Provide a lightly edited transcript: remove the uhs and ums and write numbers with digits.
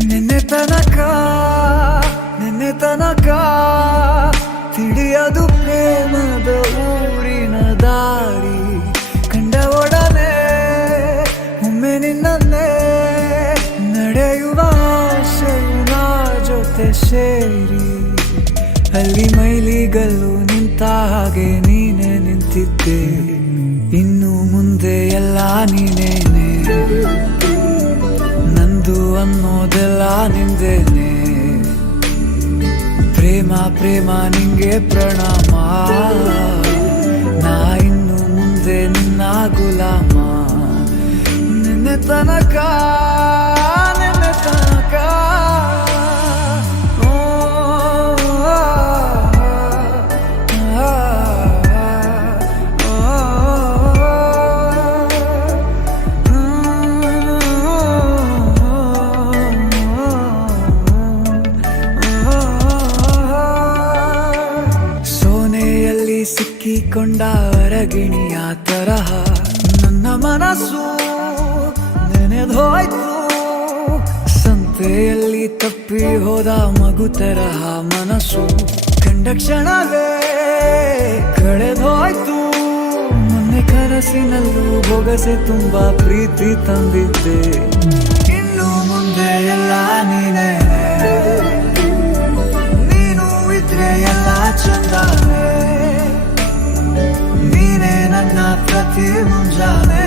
ನಿನ್ನೆ ತನಕ ತಿಳಿಯದು ಪ್ರೇಮದ ಊರಿನ ದಾರಿ. ಕಂಡ ಒಡನೆ ಒಮ್ಮೆ ನಿನ್ನೇ ನಡೆಯುವ ಆಸೆಯು ನಾ ಜೊತೆ ಸೇರಿ. ಅಲ್ಲಿ ಮೈಲಿಗಲ್ಲು ನಿಂತ ಹಾಗೆ ನೀನೆ ನಿಂತಿದ್ದೆ. ಇನ್ನು ಮುಂದೆ ಎಲ್ಲ ನೀನೇನೆ, ನಂದು ಅನ್ನೋದೆಲ್ಲ ನಿಂದೇನೆ. ಪ್ರೇಮ ಪ್ರೇಮ ನಿಂಗೆ ಪ್ರಣಾಮ, ನಾ ಇನ್ನು ಮುಂದೆ ನಿನ್ನ ಗುಲಾಮ. ನಿನ್ನೆ ತನಕ ಸಿಕ್ಕಿಕೊಂಡ ಅರಗಿಣಿಯ ತರಹ ನನ್ನ ಮನಸ್ಸು ನೆನೆದೋಯ್ತು. ಸಂತೆಯಲ್ಲಿ ತಪ್ಪಿ ಹೋದ ಮಗು ತರಹ ಮನಸ್ಸು ಕಂಡ ಕ್ಷಣವೇ ಕಳೆದೋಯ್ತು. ಮೊನ್ನೆ ಕನಸಿನಲ್ಲೂ ಬೊಗಸೆ ತುಂಬಾ ಪ್ರೀತಿ ತಂದಿದ್ದೆ. ಇನ್ನು ಮುಂದೆ ಎಲ್ಲ ನೀನೇ, ನೀನು ಇದ್ರೆ ಎಲ್ಲ ಚಂದಾನೆ. ನೀನೇ ನನ್ನ ಪ್ರತಿ ಮುಂಜಾನೆ.